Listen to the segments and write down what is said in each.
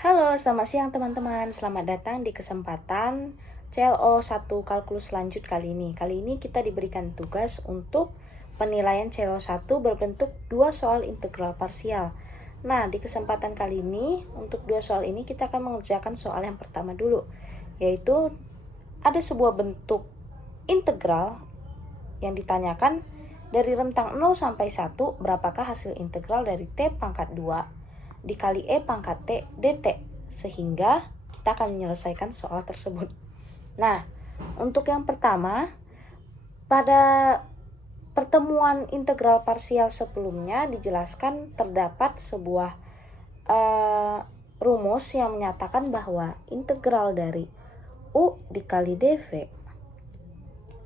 Halo, selamat siang teman-teman. Selamat datang di kesempatan CLO 1 kalkulus lanjut kali ini. Kali ini kita diberikan tugas untuk penilaian CLO 1 berbentuk dua soal integral parsial. Nah, di kesempatan kali ini untuk dua soal ini kita akan mengerjakan soal yang pertama dulu, yaitu ada sebuah bentuk integral yang ditanyakan dari rentang 0 sampai 1, berapakah hasil integral dari T pangkat 2 dikali E pangkat T dt, sehingga kita akan menyelesaikan soal tersebut. Nah, untuk yang pertama, pada pertemuan integral parsial sebelumnya dijelaskan terdapat sebuah rumus yang menyatakan bahwa integral dari U dikali dV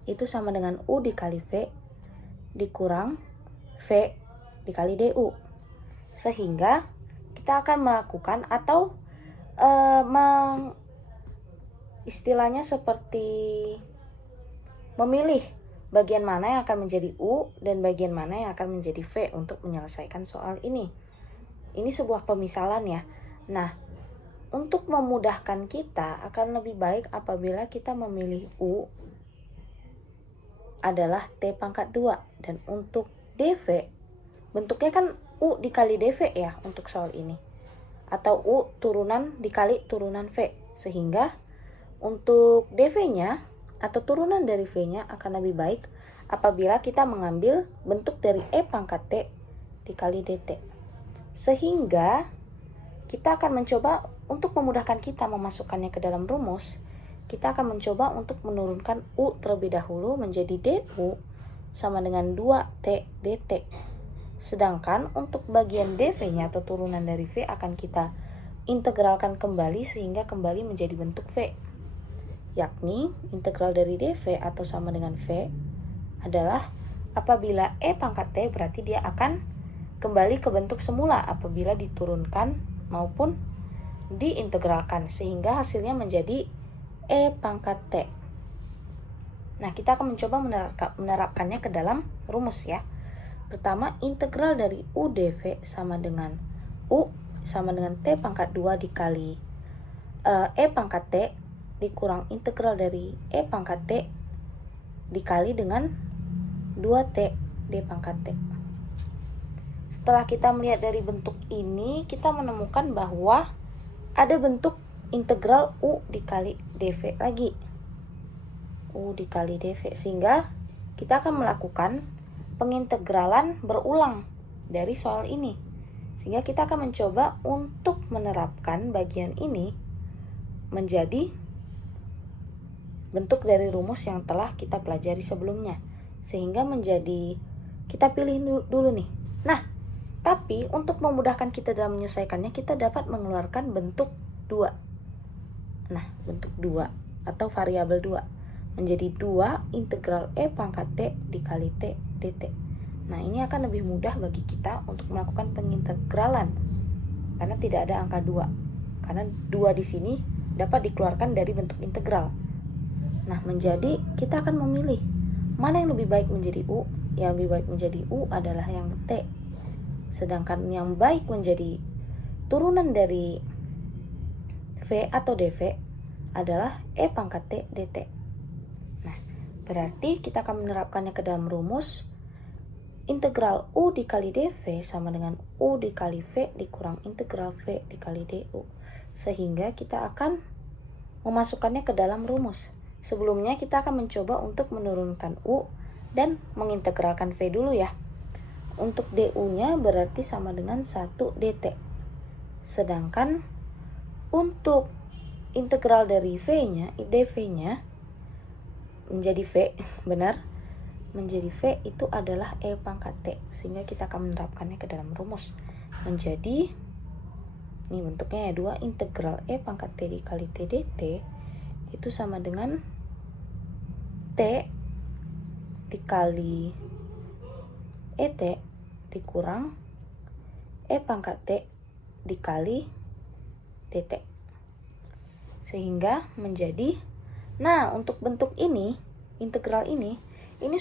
itu sama dengan U dikali V dikurang V dikali du. Sehingga kita akan melakukan atau istilahnya seperti memilih bagian mana yang akan menjadi U dan bagian mana yang akan menjadi V untuk menyelesaikan soal ini. Ini sebuah pemisalan ya. Nah, untuk memudahkan kita akan lebih baik apabila kita memilih U adalah T pangkat 2. Dan untuk dV, bentuknya kan U dikali dV ya untuk soal ini. Atau U turunan dikali turunan V. Sehingga untuk dV-nya atau turunan dari V-nya akan lebih baik apabila kita mengambil bentuk dari E pangkat T dikali dt. Sehingga kita akan mencoba untuk memudahkan kita memasukkannya ke dalam rumus, kita akan mencoba untuk menurunkan U terlebih dahulu menjadi du sama dengan 2T dt. Sedangkan untuk bagian dV-nya atau turunan dari V akan kita integralkan kembali sehingga kembali menjadi bentuk V. Yakni integral dari dV atau sama dengan V adalah apabila E pangkat T berarti dia akan kembali ke bentuk semula apabila diturunkan maupun diintegralkan sehingga hasilnya menjadi E pangkat T. Nah, kita akan mencoba menerapkannya ke dalam rumus ya. Pertama, integral dari U dV sama dengan U sama dengan T pangkat 2 dikali E pangkat T dikurang integral dari E pangkat T dikali dengan 2T D pangkat T. Setelah kita melihat dari bentuk ini, kita menemukan bahwa ada bentuk integral U dikali dV lagi. U dikali dV, sehingga kita akan melakukan pengintegralan berulang dari soal ini. Sehingga kita akan mencoba untuk menerapkan bagian ini menjadi bentuk dari rumus yang telah kita pelajari sebelumnya. Sehingga menjadi, kita pilih dulu nih. Nah, tapi untuk memudahkan kita dalam menyelesaikannya, kita dapat mengeluarkan bentuk 2. Nah, bentuk 2 atau variabel 2 menjadi 2 integral E pangkat T dikali T dt. Nah, ini akan lebih mudah bagi kita untuk melakukan pengintegralan karena tidak ada angka 2. Karena 2 di sini dapat dikeluarkan dari bentuk integral. Nah, menjadi kita akan memilih mana yang lebih baik menjadi U. Yang lebih baik menjadi U adalah yang T. Sedangkan yang baik menjadi turunan dari V atau dV adalah E pangkat T dt. Nah, berarti kita akan menerapkannya ke dalam rumus. Integral U dikali dV sama dengan U dikali V dikurang integral V dikali du. Sehingga kita akan memasukkannya ke dalam rumus. Sebelumnya kita akan mencoba untuk menurunkan U dan mengintegralkan V dulu ya. Untuk du-nya berarti sama dengan 1 dt. Sedangkan untuk integral dari V-nya, dV-nya menjadi V, benar? Menjadi V itu adalah E pangkat T. Sehingga kita akan menerapkannya ke dalam rumus. Menjadi, ini bentuknya ya, 2 integral E pangkat T dikali T dt itu sama dengan T dikali ET dikurang E pangkat T dikali dt. Sehingga menjadi, nah untuk bentuk ini, integral ini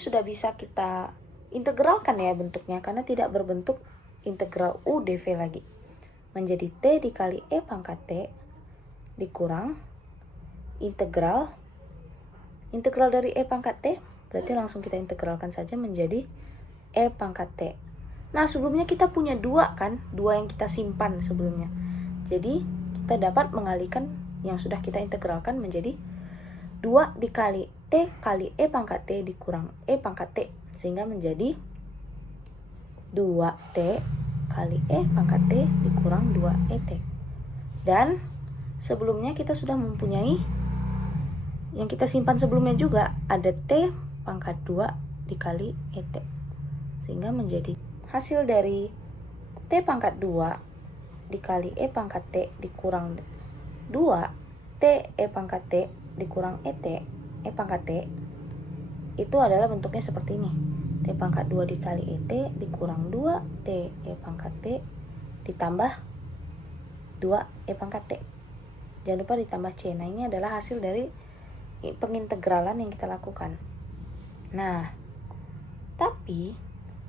sudah bisa kita integralkan ya bentuknya karena tidak berbentuk integral U dV lagi. menjadi T dikali E pangkat T dikurang integral dari E pangkat T, berarti langsung kita integralkan saja menjadi E pangkat T. Nah, sebelumnya kita punya 2 kan, 2 yang kita simpan sebelumnya. Jadi, kita dapat mengalihkan yang sudah kita integralkan menjadi 2 dikali T kali E pangkat T dikurang E pangkat T, sehingga menjadi 2T kali E pangkat T dikurang 2ET. Dan sebelumnya kita sudah mempunyai yang kita simpan sebelumnya juga, ada T pangkat 2 dikali ET, sehingga menjadi hasil dari T pangkat 2 dikali E pangkat T dikurang 2 T E pangkat T dikurang E pangkat T itu adalah bentuknya seperti ini. T pangkat 2 dikali ET dikurang 2 T E pangkat T ditambah 2 E pangkat T. Jangan lupa ditambah C. Nah, ini adalah hasil dari pengintegralan yang kita lakukan. Nah, tapi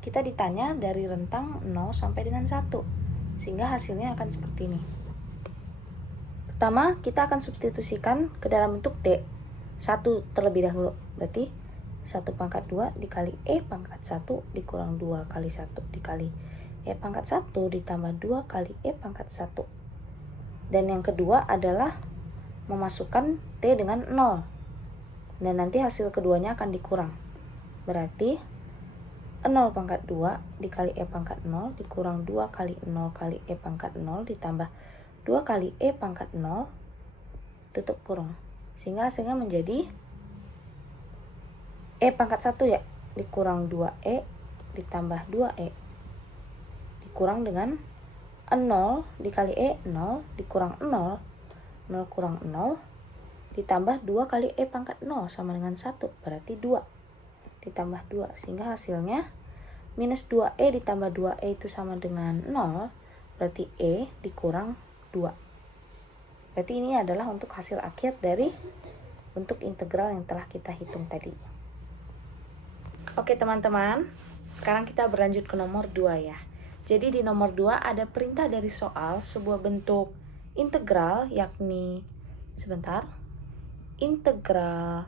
kita ditanya dari rentang 0 sampai dengan 1, sehingga hasilnya akan seperti ini. Pertama, kita akan substitusikan ke dalam bentuk T 1 terlebih dahulu. Berarti 1 pangkat 2 dikali E pangkat 1 dikurang 2 kali 1 dikali E pangkat 1 ditambah 2 kali E pangkat 1. Dan yang kedua adalah memasukkan T dengan 0. Dan nanti hasil keduanya akan dikurang. Berarti 0 pangkat 2 dikali E pangkat 0 dikurang 2 kali 0 kali E pangkat 0 ditambah 2 kali E pangkat 0 tutup kurung. Sehingga hasilnya menjadi E pangkat 1 ya, dikurang 2E ditambah 2E dikurang dengan 0 dikali E 0 dikurang 0 kurang 0 ditambah 2 kali E pangkat 0 sama dengan 1, berarti 2 ditambah 2, sehingga hasilnya minus 2E ditambah 2E itu sama dengan 0, berarti E dikurang 2. Berarti ini adalah untuk hasil akhir dari bentuk integral yang telah kita hitung tadi. Oke teman-teman, sekarang kita berlanjut ke nomor 2 ya. Jadi di nomor 2 ada perintah dari soal sebuah bentuk integral, yakni integral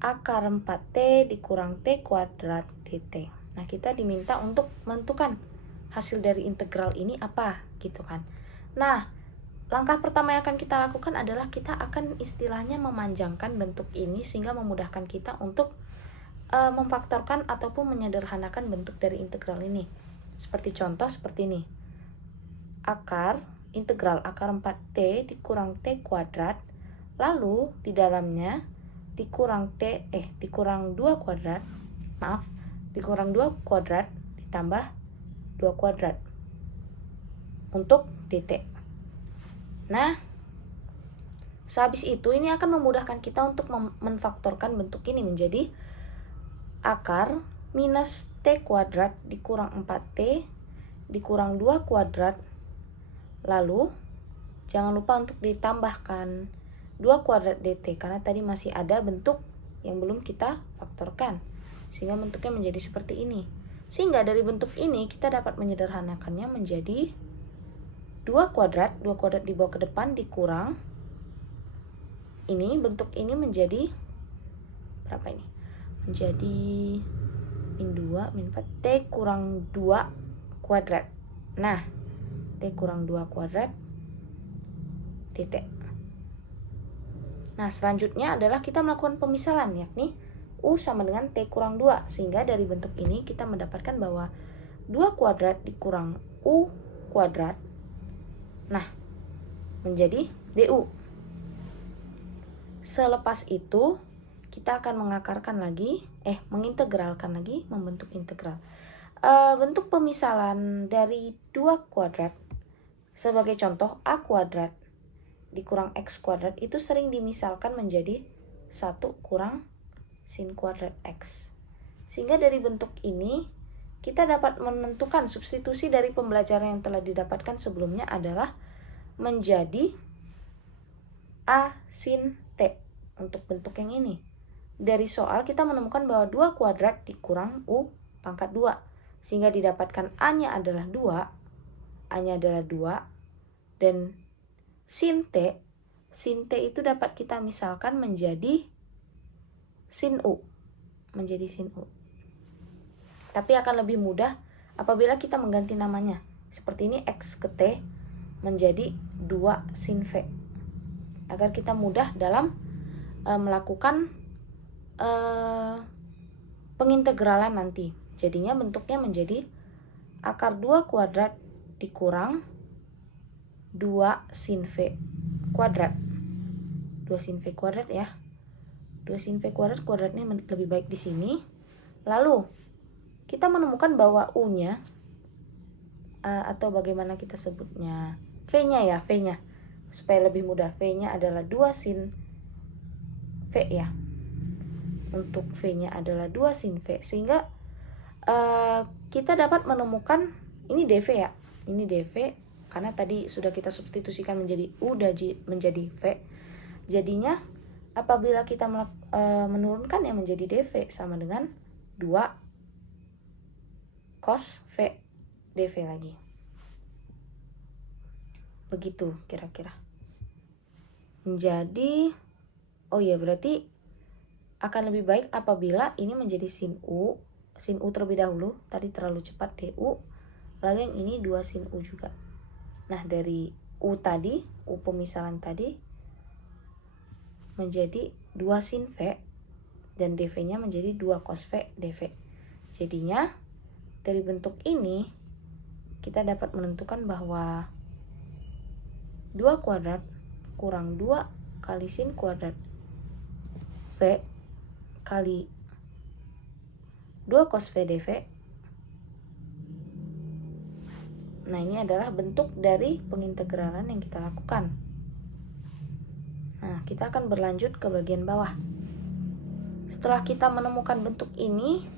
akar 4T dikurang T kuadrat dt. Nah, kita diminta untuk menentukan hasil dari integral ini apa gitu kan. Nah, langkah pertama yang akan kita lakukan adalah kita akan istilahnya memanjangkan bentuk ini sehingga memudahkan kita untuk memfaktorkan ataupun menyederhanakan bentuk dari integral ini. Seperti contoh seperti ini. Integral akar 4T dikurang T kuadrat, lalu di dalamnya dikurang 2 kuadrat, dikurang 2 kuadrat ditambah 2 kuadrat untuk dt. Nah, sehabis itu ini akan memudahkan kita untuk memfaktorkan bentuk ini menjadi akar minus T kuadrat dikurang 4T dikurang 2 kuadrat, lalu jangan lupa untuk ditambahkan 2 kuadrat dt karena tadi masih ada bentuk yang belum kita faktorkan, sehingga bentuknya menjadi seperti ini. Sehingga dari bentuk ini kita dapat menyederhanakannya menjadi 2 kuadrat dibawa ke depan dikurang ini, bentuk ini menjadi berapa ini? Menjadi min 2 min 4 T kurang 2 kuadrat. Nah, T kurang 2 kuadrat dt. Nah, selanjutnya adalah kita melakukan pemisalan, yakni U sama dengan T kurang 2. Sehingga dari bentuk ini kita mendapatkan bahwa 2 kuadrat dikurang U kuadrat, nah, menjadi DU. Selepas itu, kita akan mengintegralkan lagi, membentuk integral. Bentuk pemisalan dari 2 kuadrat, sebagai contoh A kuadrat dikurang X kuadrat itu sering dimisalkan menjadi 1 kurang sin kuadrat X. Sehingga dari bentuk ini kita dapat menentukan substitusi dari pembelajaran yang telah didapatkan sebelumnya adalah menjadi A sin T untuk bentuk yang ini. Dari soal kita menemukan bahwa 2 kuadrat dikurang U pangkat 2. Sehingga didapatkan A-nya adalah 2. A-nya adalah 2. Dan sin T itu dapat kita misalkan menjadi sin U. Tapi akan lebih mudah apabila kita mengganti namanya. Seperti ini, X ke T menjadi 2 sin V. Agar kita mudah dalam melakukan pengintegralan nanti. Jadinya bentuknya menjadi akar 2 kuadrat dikurang 2 sin V kuadrat. 2 sin V kuadrat ya. 2 sin V kuadrat, kuadratnya lebih baik di sini. Lalu kita menemukan bahwa U-nya atau bagaimana kita sebutnya, V-nya ya, V-nya. Supaya lebih mudah, V-nya adalah 2 sin V ya. Untuk V-nya adalah 2 sin V, sehingga kita dapat menemukan ini dV ya. Ini dV karena tadi sudah kita substitusikan menjadi U dan menjadi V. Jadinya apabila kita menurunkan yang menjadi dV sama dengan 2 cos V dV lagi. Begitu kira-kira. Jadi berarti akan lebih baik apabila ini menjadi sin U terlebih dahulu, tadi terlalu cepat DU, lalu yang ini 2 sin U juga. Nah, dari U tadi, U pemisahan tadi menjadi 2 sin V dan dV-nya menjadi 2 cos V dV. Jadinya dari bentuk ini kita dapat menentukan bahwa 2 kuadrat kurang 2 kali sin kuadrat V kali 2 cos V dV. Nah, ini adalah bentuk dari pengintegralan yang kita lakukan. Nah, kita akan berlanjut ke bagian bawah. Setelah kita menemukan bentuk ini,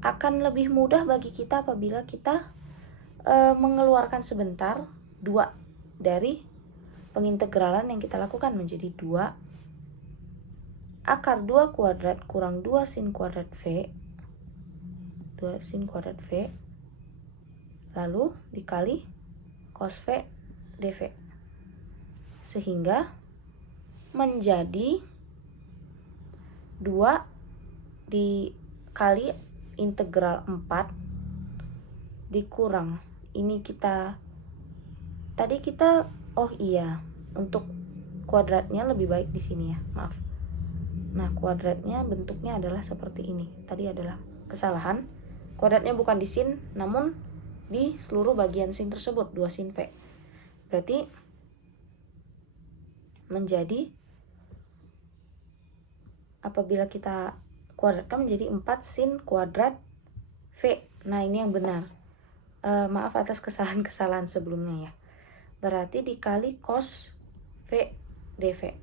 akan lebih mudah bagi kita apabila kita mengeluarkan sebentar 2 dari pengintegralan yang kita lakukan menjadi 2 akar 2 kuadrat kurang 2 sin kuadrat V, 2 sin kuadrat V, lalu dikali cos V dV, sehingga menjadi 2 dikali integral 4 dikurang ini untuk kuadratnya lebih baik di sini ya, maaf. Nah, kuadratnya bentuknya adalah seperti ini. Tadi adalah kesalahan. Kuadratnya bukan di sin, namun di seluruh bagian sin tersebut, 2 sin V. Berarti menjadi, apabila kita kuadratkan menjadi 4 sin kuadrat V. Nah, ini yang benar. Maaf atas kesalahan-kesalahan sebelumnya ya. Berarti dikali cos V dV.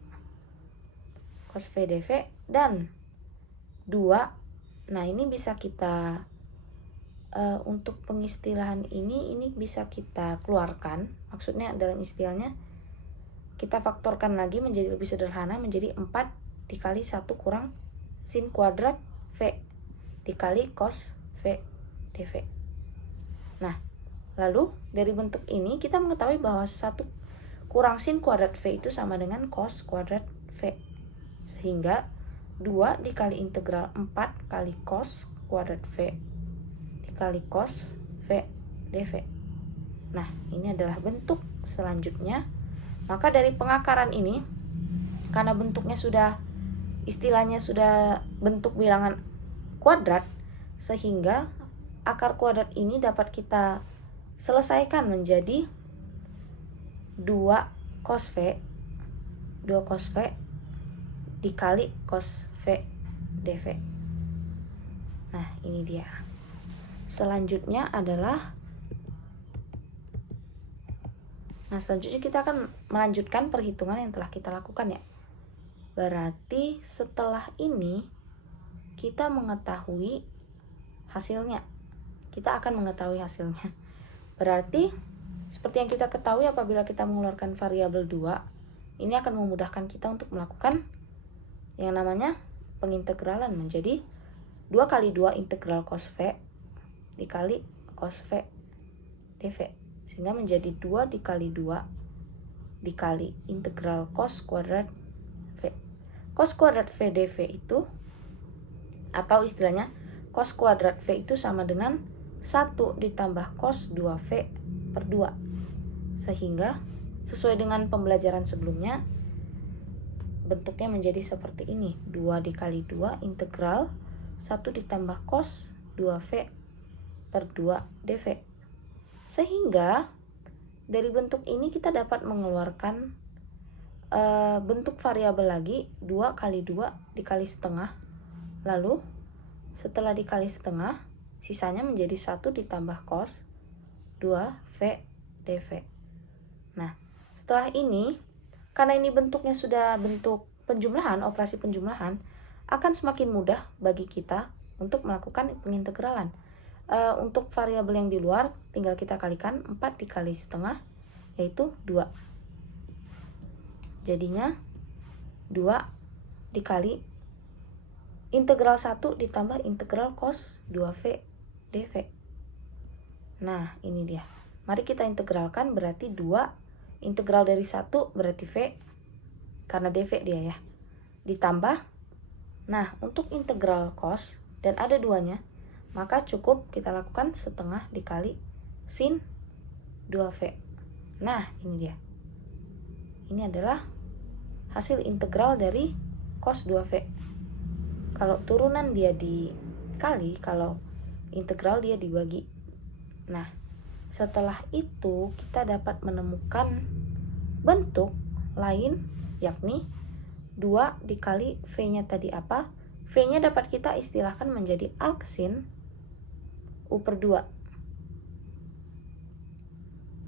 Cos V dV dan 2. Nah, ini bisa kita untuk pengistilahan ini bisa kita keluarkan. Maksudnya dalam istilahnya kita faktorkan lagi menjadi lebih sederhana, menjadi 4 dikali 1 kurang sin kuadrat V dikali cos V dV. Nah, lalu dari bentuk ini kita mengetahui bahwa 1 kurang sin kuadrat V itu sama dengan cos kuadrat V. Sehingga 2 dikali integral 4 kali cos kuadrat V dikali cos V dV. Nah, ini adalah bentuk selanjutnya. Maka dari pengakaran ini, karena bentuknya istilahnya sudah bentuk bilangan kuadrat, sehingga akar kuadrat ini dapat kita selesaikan menjadi 2 cos V dikali cos V dV. Nah, ini dia. Selanjutnya kita akan melanjutkan perhitungan yang telah kita lakukan ya. Berarti setelah ini kita mengetahui hasilnya. Kita akan mengetahui hasilnya. Berarti seperti yang kita ketahui, apabila kita mengeluarkan variabel 2, ini akan memudahkan kita untuk melakukan yang namanya pengintegralan menjadi 2 kali 2 integral cos V dikali cos V dV. Sehingga menjadi 2 dikali 2 dikali integral cos kuadrat V. Cos kuadrat V dV itu, atau istilahnya cos kuadrat V itu sama dengan 1 ditambah cos 2V per 2. Sehingga sesuai dengan pembelajaran sebelumnya, bentuknya menjadi seperti ini. 2 dikali 2 integral 1 ditambah cos 2V per 2 dV. Sehingga dari bentuk ini kita dapat mengeluarkan bentuk variabel lagi, 2 kali 2 dikali setengah. Lalu setelah dikali setengah, sisanya menjadi 1 ditambah cos 2V dV. Nah, setelah ini, karena ini bentuknya sudah bentuk penjumlahan, operasi penjumlahan, akan semakin mudah bagi kita untuk melakukan pengintegralan. Untuk variabel yang di luar, tinggal kita kalikan 4 dikali setengah, yaitu 2. Jadinya 2 dikali integral 1 ditambah integral cos 2V dV. Nah, ini dia. Mari kita integralkan, berarti 2 integral dari 1 berarti V, karena dV dia ya. Ditambah, nah untuk integral cos, dan ada 2-nya, maka cukup kita lakukan setengah dikali sin 2V. Nah, ini dia. Ini adalah hasil integral dari cos 2V. Kalau turunan dia dikali, kalau integral dia dibagi. Nah, setelah itu kita dapat menemukan bentuk lain, yakni 2 dikali V-nya tadi apa? V-nya dapat kita istilahkan menjadi arc sin U per 2.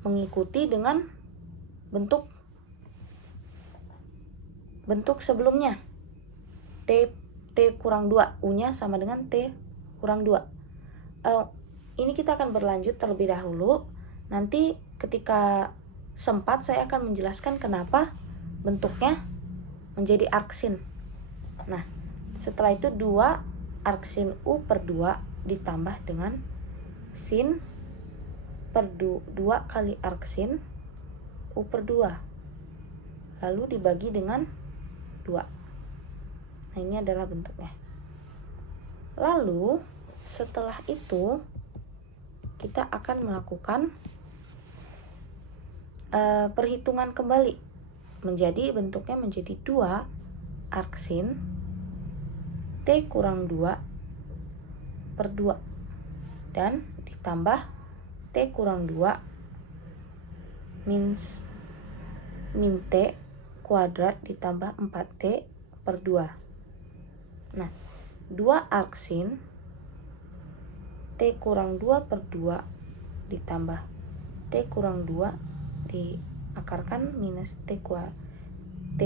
Mengikuti dengan bentuk sebelumnya. T kurang 2, U-nya sama dengan T kurang 2. Ini kita akan berlanjut terlebih dahulu. Nanti ketika sempat saya akan menjelaskan kenapa bentuknya menjadi arc sin. Nah, setelah itu 2 arc sin U per 2 ditambah dengan sin per 2 kali arc sin U per 2. Lalu dibagi dengan 2. Nah, ini adalah bentuknya. Lalu setelah itu kita akan melakukan perhitungan kembali. Bentuknya menjadi 2 arc sin T kurang 2 per 2. Dan ditambah T kurang 2 min T kuadrat ditambah 4T per 2. Nah, 2 arc sin T kurang 2 per 2 ditambah T kurang 2 diakarkan minus T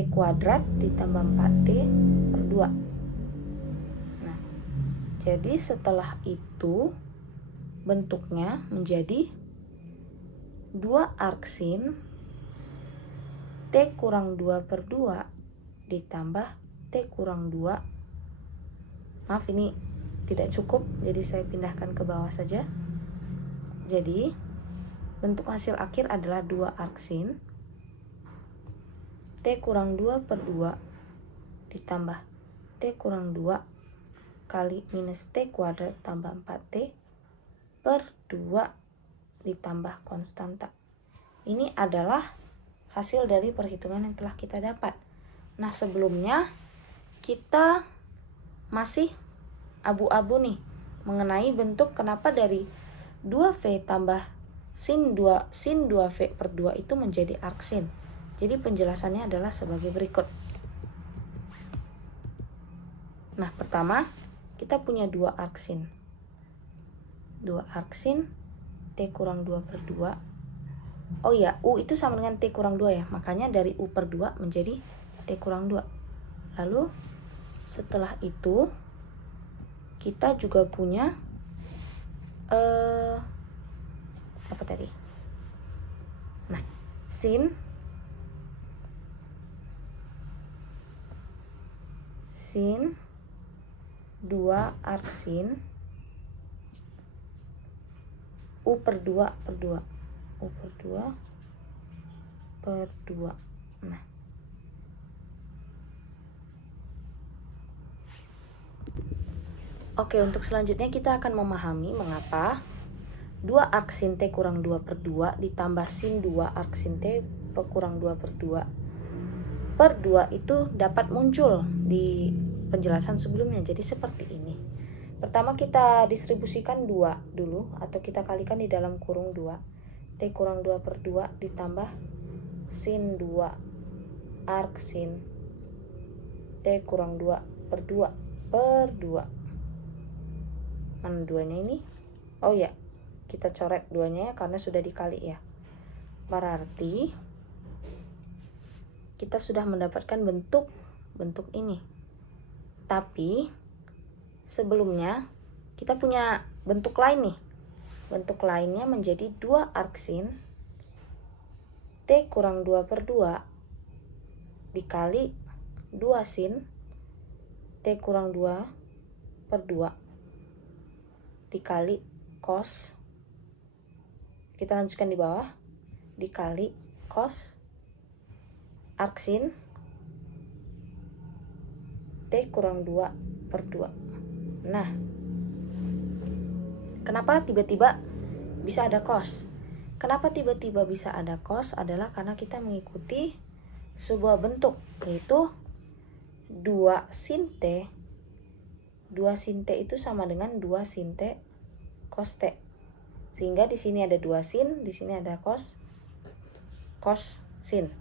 kuadrat ditambah 4T per 2. Nah, jadi setelah itu bentuknya menjadi 2 arc sin T kurang 2 per 2 ditambah T kurang 2. Maaf, ini tidak cukup, jadi saya pindahkan ke bawah saja. Jadi bentuk hasil akhir adalah 2 arc sin T kurang 2 per 2 ditambah T kurang 2 kali minus T kuadrat tambah 4T per 2 ditambah konstanta. Ini adalah hasil dari perhitungan yang telah kita dapat. Nah, sebelumnya kita masih abu-abu nih mengenai bentuk kenapa dari 2V tambah sin 2V per 2 itu menjadi arc sin. Jadi penjelasannya adalah sebagai berikut. Nah, pertama kita punya 2 arc sin. 2 arc sin T kurang 2 per 2. Oh ya, U itu sama dengan T kurang 2 ya. Makanya dari U per 2 menjadi T kurang 2. Lalu setelah itu kita juga punya apa tadi? Nah, sin 2 arc sin U per 2 per 2. U per 2 per 2. Nah, oke, untuk selanjutnya kita akan memahami mengapa 2 arc sin T kurang 2 per 2 ditambah sin 2 arc sin T kurang 2 per 2 per 2 itu dapat muncul di penjelasan sebelumnya. Jadi seperti ini. Pertama kita distribusikan 2 dulu, atau kita kalikan di dalam kurung 2. T kurang 2 per 2 ditambah sin 2 arc sin T kurang 2 per 2 per 2. Mana duanya ini? Oh ya, kita coret duanya ya, karena sudah dikali ya. Berarti kita sudah mendapatkan bentuk ini. Tapi sebelumnya kita punya bentuk lain nih. Bentuk lainnya menjadi 2 arc sin T kurang 2 per 2 dikali 2 sin T kurang 2 per 2 dikali cos, kita lanjutkan di bawah, dikali cos arc sin T kurang 2 per 2. Nah, kenapa tiba-tiba bisa ada cos? Kenapa tiba-tiba bisa ada cos adalah karena kita mengikuti sebuah bentuk, yaitu 2 sin T. 2 sin T itu sama dengan 2 sin T cos T. Sehingga di sini ada 2 sin, di sini ada cos sin.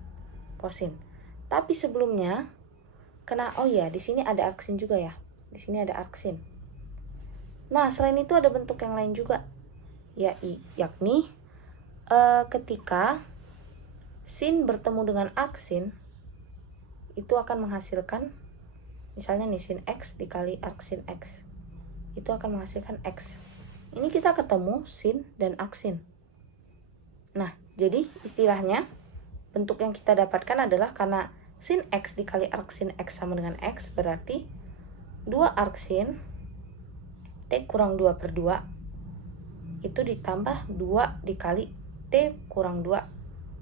Tapi sebelumnya oh ya, di sini ada arc sin juga ya. Di sini ada arc sin. Nah, selain itu ada bentuk yang lain juga. Yakni ketika sin bertemu dengan arc sin, itu akan menghasilkan, misalnya nih, sin X dikali arc sin X, itu akan menghasilkan X. Ini kita ketemu sin dan arc sin. Nah, jadi istilahnya bentuk yang kita dapatkan adalah karena sin X dikali arc sin X sama dengan X, berarti 2 arc sin T kurang 2 per 2 itu ditambah 2 dikali T kurang 2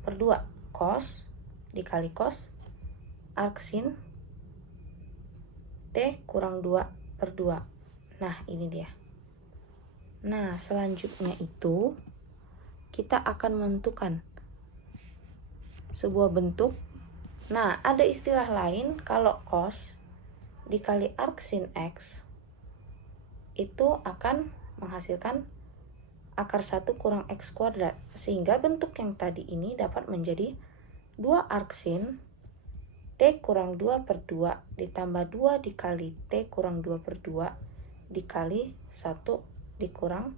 per 2 cos dikali cos arc sin T kurang 2 per 2. Nah, ini dia. Nah, selanjutnya itu kita akan menentukan sebuah bentuk. Nah, ada istilah lain kalau cos dikali arc sin X itu akan menghasilkan akar 1 kurang X kuadrat. Sehingga bentuk yang tadi ini dapat menjadi 2 arc sin T kurang 2 per 2 ditambah 2 dikali T kurang 2 per 2 dikali 1 dikurang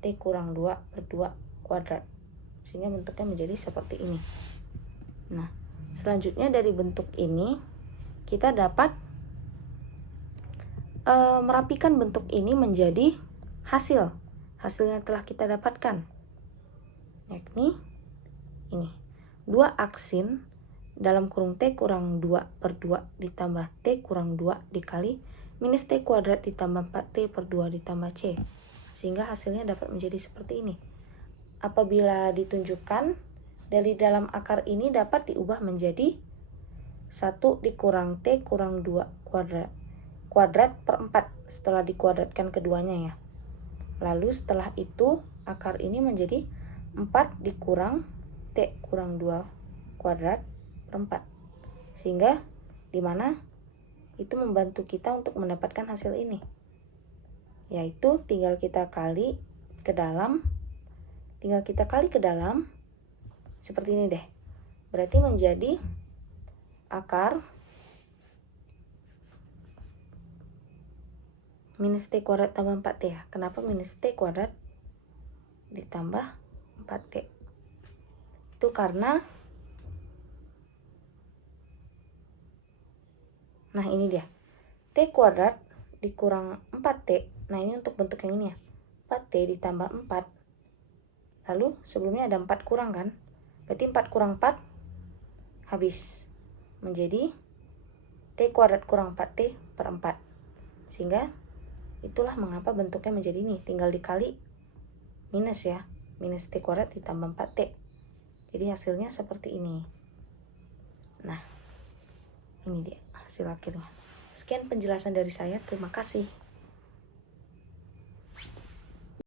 T kurang 2 per 2 kuadrat. Sehingga bentuknya menjadi seperti ini. Nah, selanjutnya dari bentuk ini kita dapat merapikan bentuk ini menjadi hasil yang telah kita dapatkan, yakni ini 2 arc sin dalam kurung T kurang 2 per 2 ditambah T kurang 2 dikali minus T kuadrat ditambah 4T per 2 ditambah C, sehingga hasilnya dapat menjadi seperti ini. Apabila ditunjukkan, dari dalam akar ini dapat diubah menjadi 1 dikurang T kurang 2 kuadrat per 4 setelah dikuadratkan keduanya ya. Lalu setelah itu akar ini menjadi 4 dikurang T kurang 2 kuadrat per 4. Sehingga dimana itu membantu kita untuk mendapatkan hasil ini. Yaitu tinggal kita kali ke dalam seperti ini deh. Berarti menjadi akar minus T kuadrat tambah 4T ya. Kenapa minus T kuadrat ditambah 4T? Itu karena, nah ini dia, T kuadrat dikurang 4T. Nah, ini untuk bentuk yang ini ya, 4T ditambah 4. Lalu sebelumnya ada 4 kurang kan, berarti 4 kurang 4 habis, menjadi T kuadrat kurang 4T per 4. Sehingga itulah mengapa bentuknya menjadi ini, tinggal dikali minus ya, minus T kuadrat ditambah 4T. Jadi hasilnya seperti ini. Nah, ini dia hasil akhirnya. Sekian penjelasan dari saya. Terima kasih.